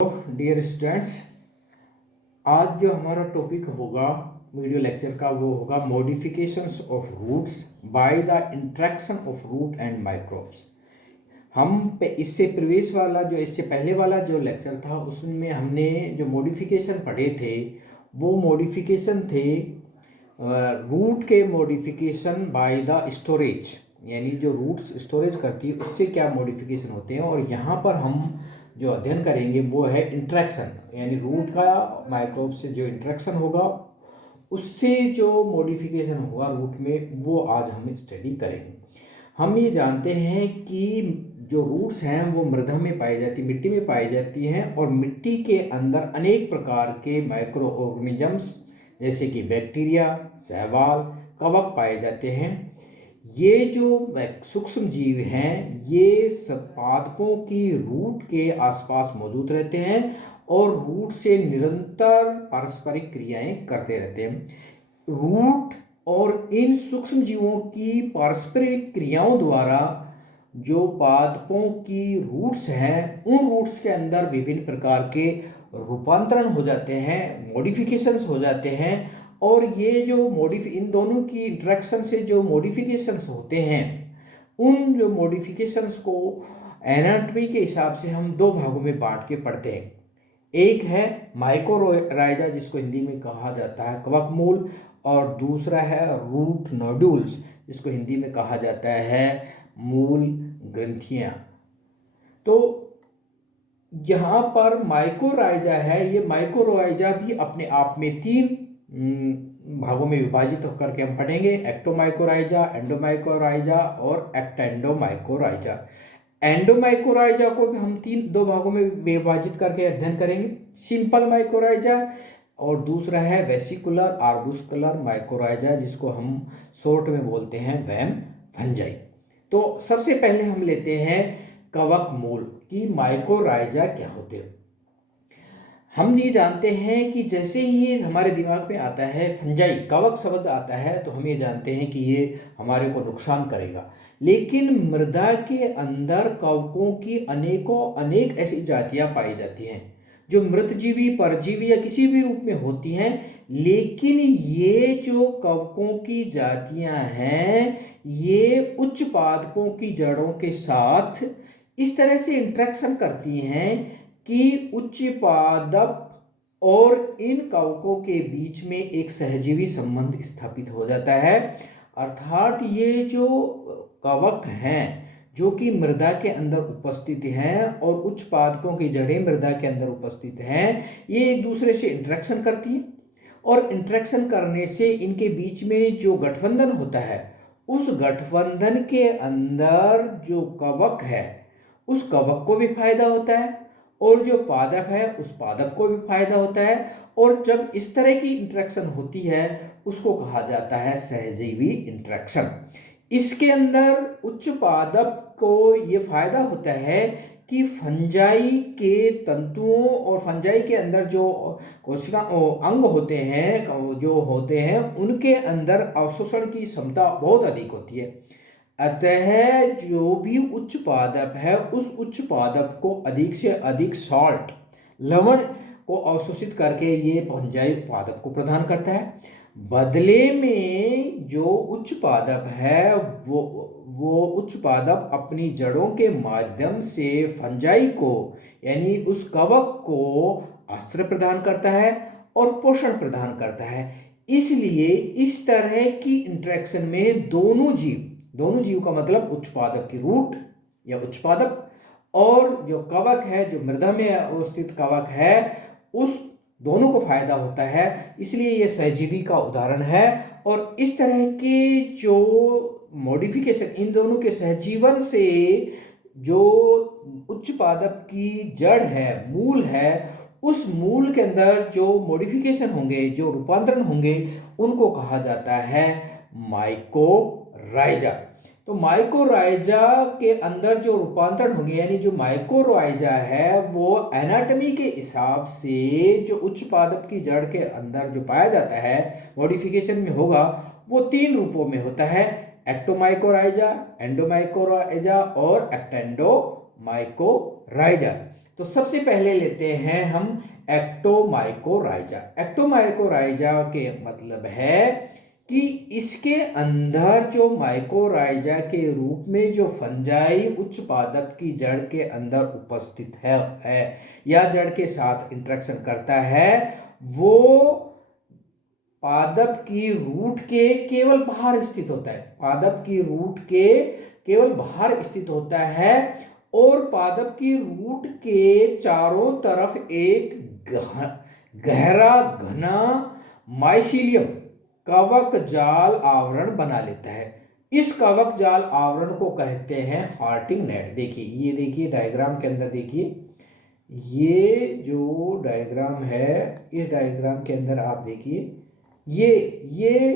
Dear students, आज जो हमारा टॉपिक होगा वीडियो लेक्चर का वो होगा modifications of roots by the interaction of root and microbes. इससे प्रीवियस वाला जो इससे पहले वाला जो लेक्चर था उसमें हमने जो मॉडिफिकेशन पढ़े थे वो मॉडिफिकेशन थे रूट के मॉडिफिकेशन बाय द स्टोरेज, यानी जो रूट्स स्टोरेज करती है उससे क्या मॉडिफिकेशन होते हैं। और यहाँ पर हम जो अध्ययन करेंगे वो है इंट्रैक्शन, यानी रूट का माइक्रोब से जो इंट्रैक्शन होगा उससे जो मॉडिफिकेशन होगा रूट में, वो आज हम स्टडी करेंगे। हम ये जानते हैं कि जो रूट्स हैं वो मृदा में पाई जाती, मिट्टी में पाई जाती हैं, और मिट्टी के अंदर अनेक प्रकार के माइक्रो ऑर्गेनिजम्स जैसे कि बैक्टीरिया, शैवाल, कवक पाए जाते हैं। ये जो सूक्ष्म जीव हैं ये सब पादपों की रूट के आसपास मौजूद रहते हैं और रूट से निरंतर पारस्परिक क्रियाएं करते रहते हैं। रूट और इन सूक्ष्म जीवों की पारस्परिक क्रियाओं द्वारा जो पादपों की रूट्स हैं उन रूट्स के अंदर विभिन्न प्रकार के रूपांतरण हो जाते हैं, मॉडिफिकेशंस हो जाते हैं। और ये जो इन दोनों की इंटरेक्शन से जो मॉडिफिकेशंस होते हैं उन जो मॉडिफिकेशंस को एनाटॉमी के हिसाब से हम दो भागों में बांट के पढ़ते हैं। एक है माइकोराइजा जिसको हिंदी में कहा जाता है कवक मूल, और दूसरा है रूट नोड्यूल्स जिसको हिंदी में कहा जाता है मूल ग्रंथियां। तो यहाँ पर माइकोराइजा है, ये माइकोराइजा भी अपने आप में तीन भागों में विभाजित होकर के हम पढ़ेंगे, एक्टोमाइकोराइजा, एंडोमाइकोराइजा और एक्टेंडोमाइकोराइजा। एंडोमाइकोराइजा को भी हम दो भागों में विभाजित करके अध्ययन करेंगे, सिंपल माइकोराइजा और दूसरा है वेसिकुलर आर्बुस्कुलर माइकोराइजा जिसको हम शॉर्ट में बोलते हैं वैम फंजाई। तो सबसे पहले हम लेते हैं कवक मूल की माइकोराइजा क्या होते हैं। हम ये जानते हैं कि जैसे ही हमारे दिमाग में आता है फंजाई, कवक शब्द आता है, तो हम ये जानते हैं कि ये हमारे को नुकसान करेगा। लेकिन मृदा के अंदर कवकों की अनेक ऐसी जातियां पाई जाती हैं जो मृतजीवी, परजीवी या किसी भी रूप में होती हैं। लेकिन ये जो कवकों की जातियां हैं ये उच्च पादपों की जड़ों के साथ इस तरह से इंटरेक्शन करती हैं कि उच्च पादप और इन कवकों के बीच में एक सहजीवी संबंध स्थापित हो जाता है। अर्थात ये जो कवक हैं जो कि मृदा के अंदर उपस्थित हैं और उच्च पादपों की जड़ें मृदा के अंदर उपस्थित हैं, ये एक दूसरे से इंटरेक्शन करती हैं और इंटरेक्शन करने से इनके बीच में जो गठबंधन होता है उस गठबंधन के अंदर जो कवक है उस कवक को भी फायदा होता है और जो पादप है उस पादप को भी फायदा होता है। और जब इस तरह की इंटरेक्शन होती है उसको कहा जाता है सहजीवी इंटरेक्शन। इसके अंदर उच्च पादप को ये फायदा होता है कि फंजाई के तंतुओं और फंजाई के अंदर जो कोशिका अंग होते हैं जो होते हैं उनके अंदर अवशोषण की क्षमता बहुत अधिक होती है। अतः जो भी उच्च पादप है उस उच्च पादप को अधिक से अधिक सॉल्ट, लवण को अवशोषित करके ये फंजाई पादप को प्रदान करता है। बदले में जो उच्च पादप है वो उच्च पादप अपनी जड़ों के माध्यम से फंजाई को यानी उस कवक को आश्रय प्रदान करता है और पोषण प्रदान करता है। इसलिए इस तरह की इंटरेक्शन में दोनों जीव का मतलब उच्च पादप की रूट या उच्च पादप और जो कवक है, जो मृदा में अवस्थित कवक है, उस दोनों को फायदा होता है। इसलिए यह सहजीवी का उदाहरण है। और इस तरह के जो मॉडिफिकेशन इन दोनों के सहजीवन से जो उच्च पादप की जड़ है, मूल है, उस मूल के अंदर जो मॉडिफिकेशन होंगे, जो रूपांतरण होंगे, उनको कहा जाता है माइकोराइजा। तो माइकोराइजा के अंदर जो रूपांतरण होंगे यानी जो माइकोराइजा है वो एनाटॉमी के हिसाब से जो उच्च पादप की जड़ के अंदर जो पाया जाता है मॉडिफिकेशन में होगा वो तीन रूपों में होता है, एक्टोमाइकोराइजा, एंडोमाइकोराइजा और एक्टेंडोमाइकोराइजा। तो सबसे पहले लेते हैं हम एक्टोमाइकोराइजा। एक्टोमाइकोराइजा के मतलब है कि इसके अंदर जो माइकोराइजा के रूप में जो फंजाई उच्च पादप की जड़ के अंदर उपस्थित है या जड़ के साथ इंटरेक्शन करता है, वो पादप की रूट के केवल बाहर स्थित होता है। पादप की रूट के केवल बाहर स्थित होता है और पादप की रूट के चारों तरफ एक गहरा घना माइसीलियम कवक जाल आवरण बना लेता है। इस कवक जाल आवरण को कहते हैं हार्टिंग नेट। देखिए, ये देखिए डायग्राम के अंदर, देखिए ये जो डायग्राम है, इस डायग्राम के अंदर आप देखिए ये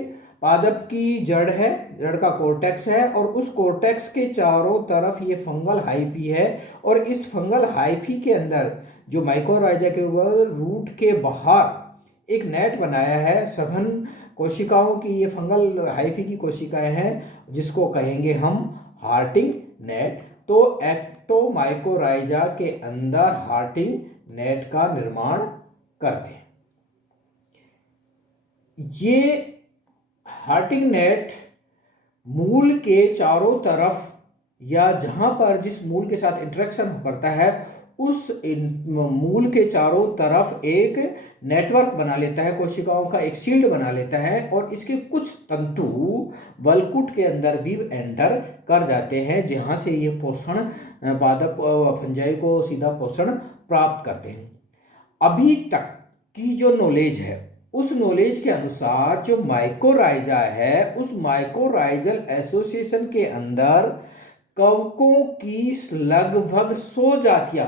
पादप की जड़ है, जड़ का कोर्टेक्स है और उस कोर्टेक्स के चारों तरफ ये फंगल हाइफी है और इस फंगल हाइफी के अंदर जो माइकोराइजा के ऊपर रूट के बाहर एक नेट बनाया है सघन कोशिकाओं की। ये फंगल हाइफी की कोशिकाएं हैं जिसको कहेंगे हम हार्टिंग नेट। तो एक्टोमाइकोराइजा के अंदर हार्टिंग नेट का निर्माण करते हैं। ये हार्टिंग नेट मूल के चारों तरफ या जहां पर जिस मूल के साथ इंटरेक्शन करता है उस मूल के चारों तरफ एक नेटवर्क बना लेता है, कोशिकाओं का एक शील्ड बना लेता है और इसके कुछ तंतु वलकुट के अंदर भी एंटर कर जाते हैं, जहां से ये पोषण पादप फंजाई को सीधा पोषण प्राप्त करते हैं। अभी तक की जो नॉलेज है उस नॉलेज के अनुसार जो माइकोराइजा है उस माइकोराइजल एसोसिएशन के अंदर कवकों की लगभग 100 जातियां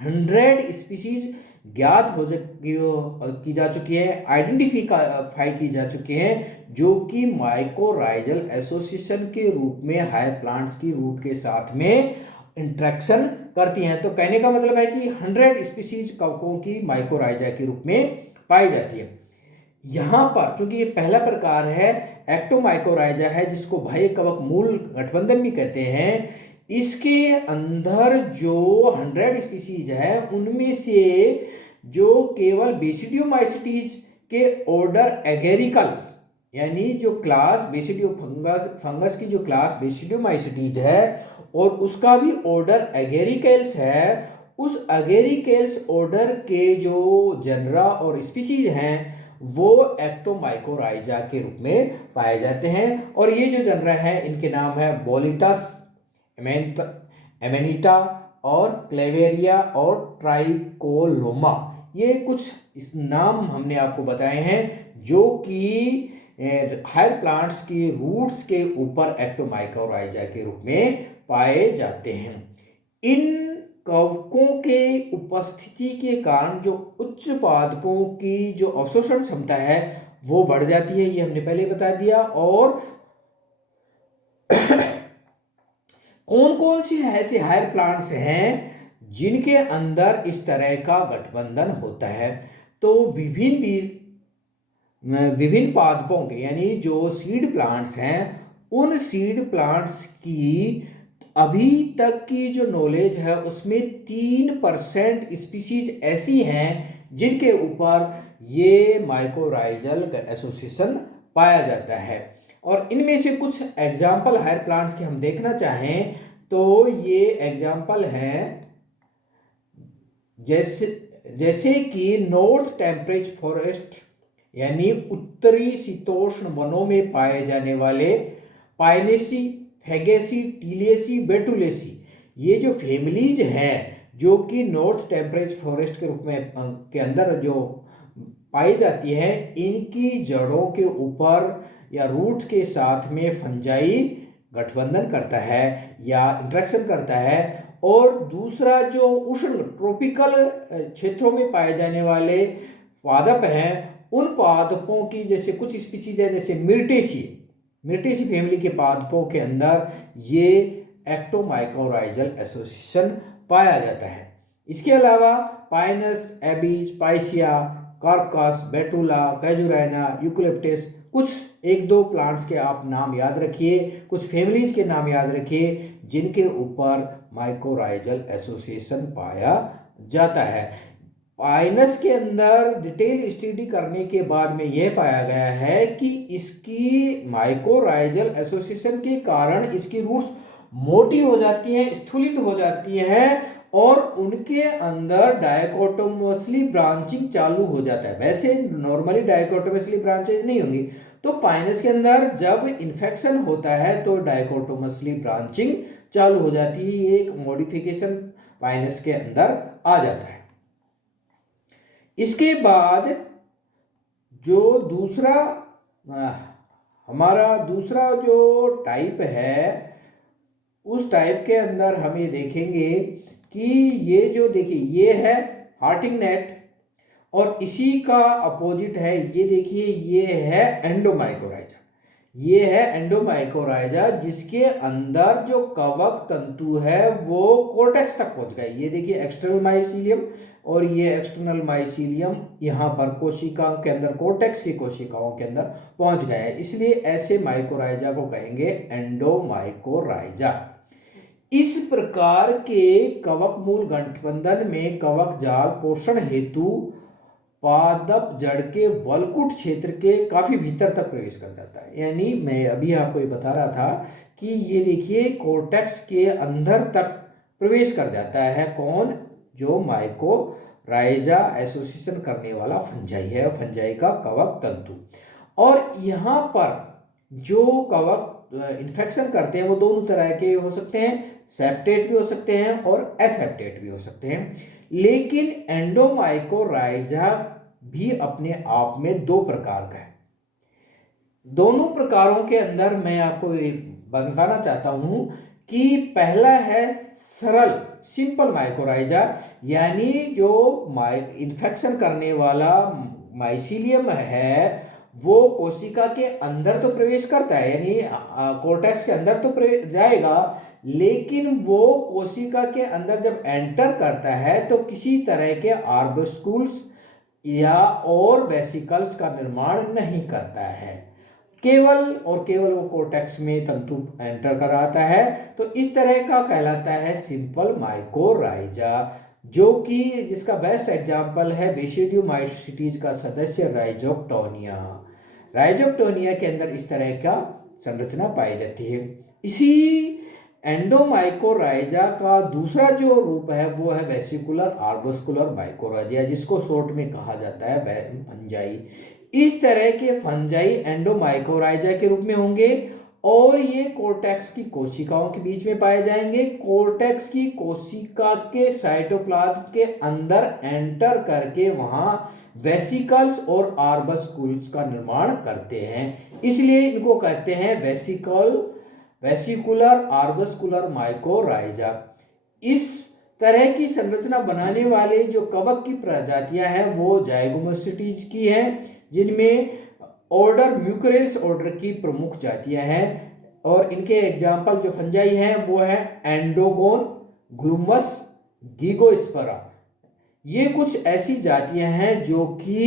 100 स्पीसीज ज्ञात की जा चुकी है, आइडेंटिफाई की जा चुकी हैं, जो कि माइकोराइजल एसोसिएशन के रूप में हायर प्लांट्स की रूट के साथ में इंट्रैक्शन करती हैं। तो कहने का मतलब है कि 100 स्पीसीज कवकों की माइकोराइजा के रूप में पाई जाती है। यहां पर चूंकि ये पहला प्रकार है, एक्टोमाइकोराइजा है, जिसको बाह्य कवक मूल गठबंधन भी कहते हैं, इसके अंदर जो 100 स्पीसीज है उनमें से जो केवल बेसिडियोमाइसिटीज के ऑर्डर एगेरिकल्स यानी जो क्लास बेसिडियो फंगस की जो क्लास बेसिडियोमाइसिटीज है और उसका भी ऑर्डर एगेरिकल्स है, उस एगेरिकल्स ऑर्डर के जो जनरा और स्पीसीज हैं वो एक्टोमाइकोराइजा के रूप में पाए जाते हैं। और ये जो जनरा है इनके नाम है बोलिटस, एमेनिटा और क्लेवेरिया और ट्राइकोलोमा। ये कुछ इस नाम हमने आपको बताए हैं जो कि हायर प्लांट्स की रूट्स के ऊपर एक्टोमाइकोराइजा के रूप में पाए जाते हैं। इन कवकों के उपस्थिति के कारण जो उच्च पादपों की जो अवशोषण क्षमता है वो बढ़ जाती है, ये हमने पहले बता दिया। और कौन कौन सी ऐसे हायर प्लांट्स हैं जिनके अंदर इस तरह का गठबंधन होता है? तो विभिन्न पादपों के यानी जो सीड प्लांट्स हैं उन सीड प्लांट्स की अभी तक की जो नॉलेज है उसमें 3% स्पीसीज ऐसी हैं जिनके ऊपर ये माइकोराइजल एसोसिएशन पाया जाता है। और इनमें से कुछ एग्जाम्पल हायर प्लांट्स के हम देखना चाहें तो ये एग्जाम्पल हैं जैसे कि नॉर्थ टेम्परेट फॉरेस्ट यानी उत्तरी शीतोष्ण वनों में पाए जाने वाले पाइनेसी, फेगेसी, टीलियसी, बेटुलेसी, ये जो फैमिलीज हैं जो कि नॉर्थ टेम्परेट फॉरेस्ट के रूप में के अंदर जो पाई जाती है, इनकी जड़ों के ऊपर या रूट के साथ में फंजाई गठबंधन करता है या इंटरेक्शन करता है। और दूसरा जो उष्ण ट्रॉपिकल क्षेत्रों में पाए जाने वाले पादप हैं उन पादपों की जैसे कुछ स्पीसीज है जैसे मिर्टेसी फैमिली के पादपों के अंदर ये एक्टोमाइकोराइजल एसोसिएशन पाया जाता है। इसके अलावा Pinus, Abies, Picea, Quercus, Betula, Casuarina, eucalyptus कुछ एक दो प्लांट्स के आप नाम याद रखिए, कुछ फैमिलीज के नाम याद रखिए जिनके ऊपर माइकोराइजल एसोसिएशन पाया जाता है। पाइनस के अंदर डिटेल स्टडी करने के बाद में यह पाया गया है कि इसकी माइकोराइजल एसोसिएशन के कारण इसकी रूट्स मोटी हो जाती हैं, स्थूलित हो जाती हैं और उनके अंदर डायकोटोमसली ब्रांचिंग चालू हो जाता है। वैसे नॉर्मली डायकोटोमसली ब्रांचेज नहीं होंगी, तो पाइनस के अंदर जब इन्फेक्शन होता है तो डायकोटोमसली ब्रांचिंग चालू हो जाती है। ये एक मॉडिफिकेशन पाइनस के अंदर आ जाता है। इसके बाद जो हमारा दूसरा जो टाइप है, उस टाइप के अंदर हम ये देखेंगे कि ये जो देखिए ये है हार्टिंग नेट और इसी का अपोजिट है, ये देखिए ये है एंडोमाइकोराइजा। ये है एंडोमाइकोराइजा जिसके अंदर जो कवक तंतु है वो कोर्टेक्स तक पहुंच गए। ये देखिए एक्सटर्नल माइसीलियम और ये एक्सटर्नल माइसीलियम यहाँ पर कोशिकाओं के अंदर, कोर्टेक्स की कोशिकाओं के अंदर पहुंच गए हैं, इसलिए ऐसे माइकोराइजा को कहेंगे एंडोमाइकोराइजा। इस प्रकार के कवक मूल गठबंधन में कवक जाल पोषण हेतु पादप जड़ के वलकुट क्षेत्र के काफी भीतर तक प्रवेश कर जाता है। यानी मैं अभी आपको ये बता रहा था कि ये देखिए कोर्टेक्स के अंदर तक प्रवेश कर जाता है। कौन? जो माइकोराइजा एसोसिएशन करने वाला फंजाई है, फंजाई का कवक तंतु। और यहाँ पर जो कवक इन्फेक्शन करते हैं वो दोनों तरह के हो सकते हैं, सेप्टेट भी हो सकते हैं और एसेप्टेट भी हो सकते हैं। लेकिन एंडोमाइकोराइजा भी अपने आप में दो प्रकार का है। दोनों प्रकारों के अंदर मैं आपको बताना चाहता हूं कि पहला है सरल सिंपल माइकोराइजा, यानी जो इन्फेक्शन करने वाला माइसीलियम है वो कोशिका के अंदर तो प्रवेश करता है, यानी कोर्टेक्स के अंदर तो जाएगा, लेकिन वो कोशिका के अंदर जब एंटर करता है तो किसी तरह के आर्बस्कुल्स या और वेसिकल्स का निर्माण नहीं करता है, केवल और केवल वो कोर्टेक्स में तंतु एंटर कराता है। तो इस तरह का कहलाता है सिंपल माइकोराइजा, जो कि जिसका बेस्ट एग्जांपल है बेसिडियोमाइसीटीज का सदस्य राइजोक्टोनिया। राइजोक्टोनिया के अंदर इस तरह का संरचना पाई जाती है। इसी एंडोमाइकोराइजा का दूसरा जो रूप है वो है वेसिकुलर आर्बस्कुलर माइकोराइजा, जिसको शॉर्ट में कहा जाता है फंजाई। इस तरह के फंजाई एंडोमाइकोराइजा के रूप में होंगे और ये कोर्टेक्स की कोशिकाओं के बीच में पाए जाएंगे। कोर्टेक्स की कोशिका के साइटोप्लाज्म के अंदर एंटर करके वहां वेसिकल्स और आर्बस्कुल्स का निर्माण करते हैं, इसलिए इनको कहते हैं वेसिकुलर आर्बस्कुलर माइकोराइजा। इस तरह की संरचना बनाने वाले जो कवक की प्रजातियां हैं वो जाइगोमैस्टीज की हैं, जिनमें ऑर्डर म्यूकरेस ऑर्डर की प्रमुख जातियां हैं। और इनके एग्जाम्पल जो फंजाई हैं वो है एंडोगोन, ग्लूमस, गीगोस्पेरा। ये कुछ ऐसी जातियां हैं जो कि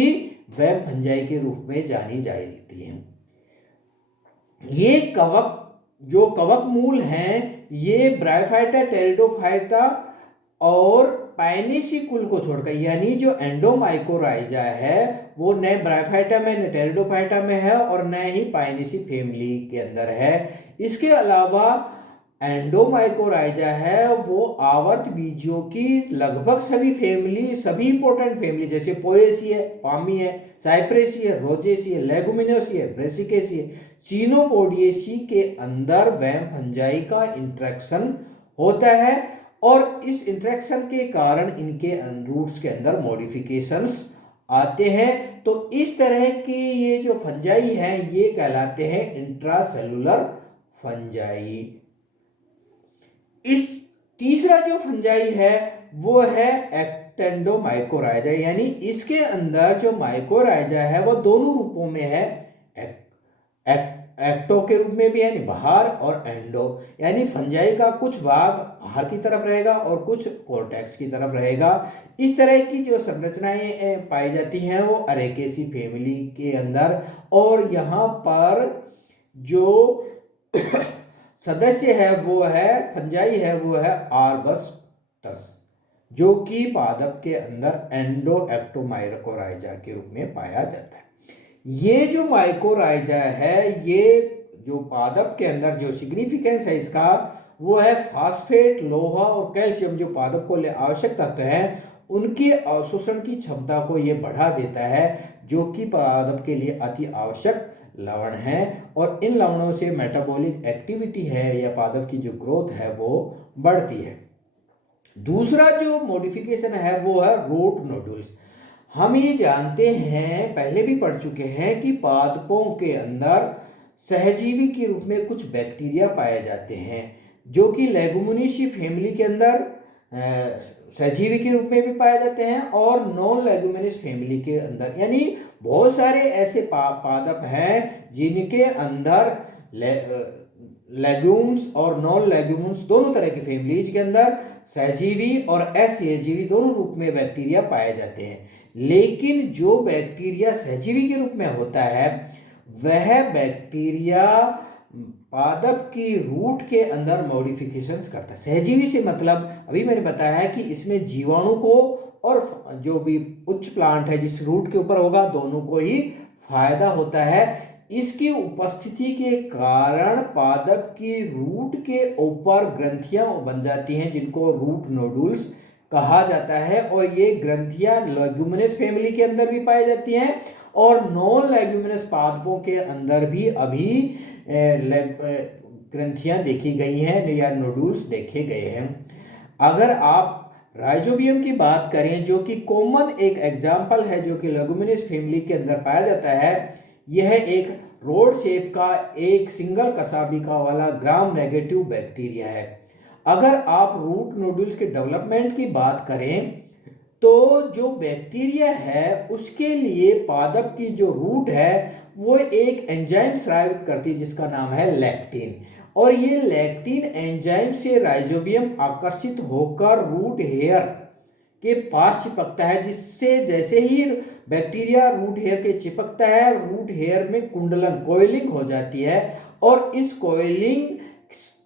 वेब फंजाई के रूप में जानी जाती हैं। ये कवक जो कवक मूल हैं ये ब्रायोफाइटा, टेरिडोफाइटा और पाइनेसी कुल को छोड़कर, यानी जो एंडोमाइकोराइजा है वो न ब्रायोफाइटा में न टेरिडोफाइटा में है और न ही पाइनेसी फैमिली के अंदर है। इसके अलावा एंडोमाइकोराइजा है वो आवर्त बीजियों की लगभग सभी फैमिली, सभी इंपॉर्टेंट फैमिली जैसे पोएसी है, पामी है, साइप्रेसी है, रोजेसी है, लेगुमिनोसी है, ब्रेसिकेसी है, चीनोपोडिएसी के अंदर वैम फंजाई का इंटरेक्शन होता है और इस इंटरेक्शन के कारण इनके रूट्स के अंदर मॉडिफिकेशंस आते हैं। तो इस तरह की ये जो फंजाई हैं ये कहलाते हैं इंट्रासेलुलर फंजाई। इस तीसरा जो फंजाई है वो है एक्टेंडोमाइकोराइजा, यानी इसके अंदर जो माइकोराइजा है वो दोनों रूपों में है, एक्टो के रूप में भी यानी बाहर, और एंडो यानी फंजाई का कुछ भाग बाहर की तरफ रहेगा और कुछ कोर्टेक्स की तरफ रहेगा। इस तरह की जो संरचनाएं पाई जाती हैं वो अरेकेसी फैमिली के अंदर। और यहाँ पर जो सदस्य है वो है, फंजाई है वो है आर्बस्टस, जो कि पादप के अंदर एंडोएक्टोमाइकोराइजा के रूप में पाया जाता है। ये जो माइकोराइजा है, ये जो पादप के अंदर जो सिग्निफिकेंस है इसका, वो है फास्फेट, लोहा और कैल्शियम जो पादप को आवश्यक तत्व हैं, उनके अवशोषण की क्षमता को ये बढ़ा देता है, जो कि पादप के लिए अति आवश्यक लवण है। और इन लवणों से मेटाबॉलिक एक्टिविटी है या पादप की जो ग्रोथ है वो बढ़ती है। दूसरा जो मॉडिफिकेशन है वो है रूट नोडुल्स। हम ये जानते हैं, पहले भी पढ़ चुके हैं कि पादपों के अंदर सहजीवी के रूप में कुछ बैक्टीरिया पाए जाते हैं, जो कि लेगुमिनेसी फैमिली के अंदर सहजीवी के रूप में भी पाए जाते हैं और नॉन लेगुमिनस फैमिली के अंदर, यानी बहुत सारे ऐसे पादप हैं जिनके अंदर लेग्यूम्स और नॉन लेग्यूम्स दोनों तरह की फैमिलीज के अंदर सहजीवी और असहजीवी दोनों रूप में बैक्टीरिया पाए जाते हैं। लेकिन जो बैक्टीरिया सहजीवी के रूप में होता है वह बैक्टीरिया पादप की रूट के अंदर मॉडिफिकेशंस करता है। सहजीवी से मतलब अभी मैंने बताया है कि इसमें जीवाणु को और जो भी उच्च प्लांट है जिस रूट के ऊपर होगा दोनों को ही फायदा होता है। इसकी उपस्थिति के कारण पादप की रूट के ऊपर ग्रंथियां बन जाती हैं जिनको रूट नोडुल्स कहा जाता है। और ये ग्रंथियां लेग्यूमिनस फैमिली के अंदर भी पाई जाती हैं और नॉन लेग्यूमिनस पादपों के अंदर भी अभी ग्रंथियां देखी गई हैं या नोडुल्स देखे गए हैं। अगर आप राइजोबियम की बात करें, जो कि कॉमन एक एग्जाम्पल है जो कि लेगुमिनस फैमिली के अंदर पाया जाता है, यह एक रोड शेप का एक सिंगल कसाबिका वाला ग्राम नेगेटिव बैक्टीरिया है। अगर आप रूट नोडुल्स के डेवलपमेंट की बात करें तो जो बैक्टीरिया है उसके लिए पादप की जो रूट है वो एक एंजाइम स्रावित करती है जिसका नाम है लैक्टिन। और ये लैक्टिन एंजाइम से राइजोबियम आकर्षित होकर रूट हेयर के पास चिपकता है, जिससे जैसे ही बैक्टीरिया रूट हेयर के चिपकता है रूट हेयर में कुंडलन कोयलिंग हो जाती है और इस कोयलिंग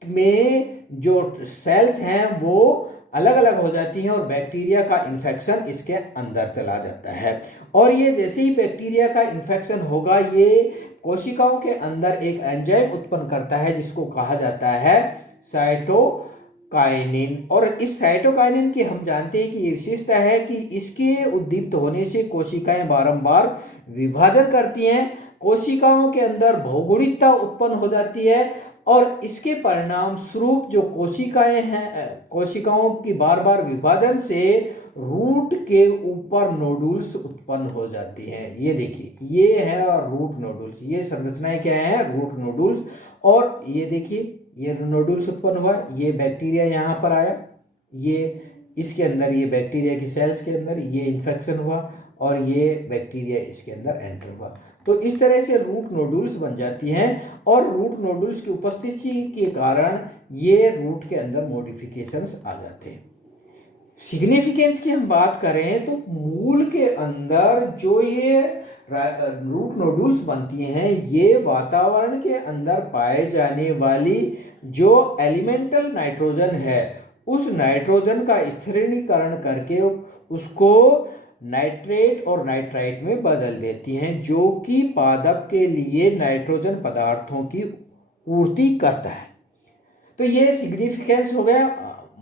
में जो सेल्स हैं वो अलग अलग हो जाती हैं और बैक्टीरिया का इन्फेक्शन इसके अंदर चला जाता है। और ये जैसे ही बैक्टीरिया का इन्फेक्शन होगा ये कोशिकाओं के अंदर एक एंजाइम उत्पन्न करता है जिसको कहा जाता है साइटोकाइनिन। और इस साइटोकाइनिन की हम जानते हैं कि ये विशेषता है कि इसके उद्दीप्त होने से कोशिकाएं बारंबार विभाजन करती हैं, कोशिकाओं के अंदर बहुगुणितता उत्पन्न हो जाती है और इसके परिणाम स्वरूप जो कोशिकाएं हैं, कोशिकाओं की बार बार विभाजन से रूट के ऊपर नोडुल्स उत्पन्न हो जाती हैं। ये देखिए ये है रूट नोडुल्स, ये संरचनाएं क्या है रूट नोडुल्स। और ये देखिए ये नोडुल्स उत्पन्न हुआ, ये बैक्टीरिया यहाँ पर आया, ये इसके अंदर ये बैक्टीरिया की सेल्स के अंदर ये इन्फेक्शन हुआ और ये बैक्टीरिया इसके अंदर एंटर हुआ। तो इस तरह से रूट नोडुल्स बन जाती हैं और रूट नोडुल्स की उपस्थिति के कारण ये रूट के अंदर मॉडिफिकेशंस आ जाते हैं। सिग्निफिकेंस की हम बात करें तो मूल के अंदर जो ये रूट नोडुल्स बनती हैं ये वातावरण के अंदर पाए जाने वाली जो एलिमेंटल नाइट्रोजन है उस नाइट्रोजन का स्थिरीकरण करके उसको नाइट्रेट और नाइट्राइट में बदल देती हैं, जो कि पादप के लिए नाइट्रोजन पदार्थों की पूर्ति करता है। तो ये सिग्निफिकेंस हो गया।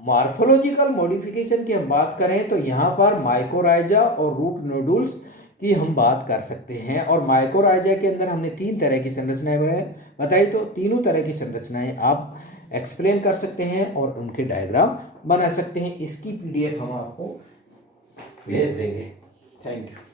मॉर्फोलॉजिकल मॉडिफिकेशन की हम बात करें तो यहाँ पर माइकोराइजा और रूट नोडुल्स की हम बात कर सकते हैं। और माइकोराइजा के अंदर हमने 3 तरह की संरचनाएं बताई, तो तीनों तरह की संरचनाएं आप एक्सप्लेन कर सकते हैं और उनके डायग्राम बना सकते हैं। इसकी PDF हम आपको भेज देंगे। Thank you.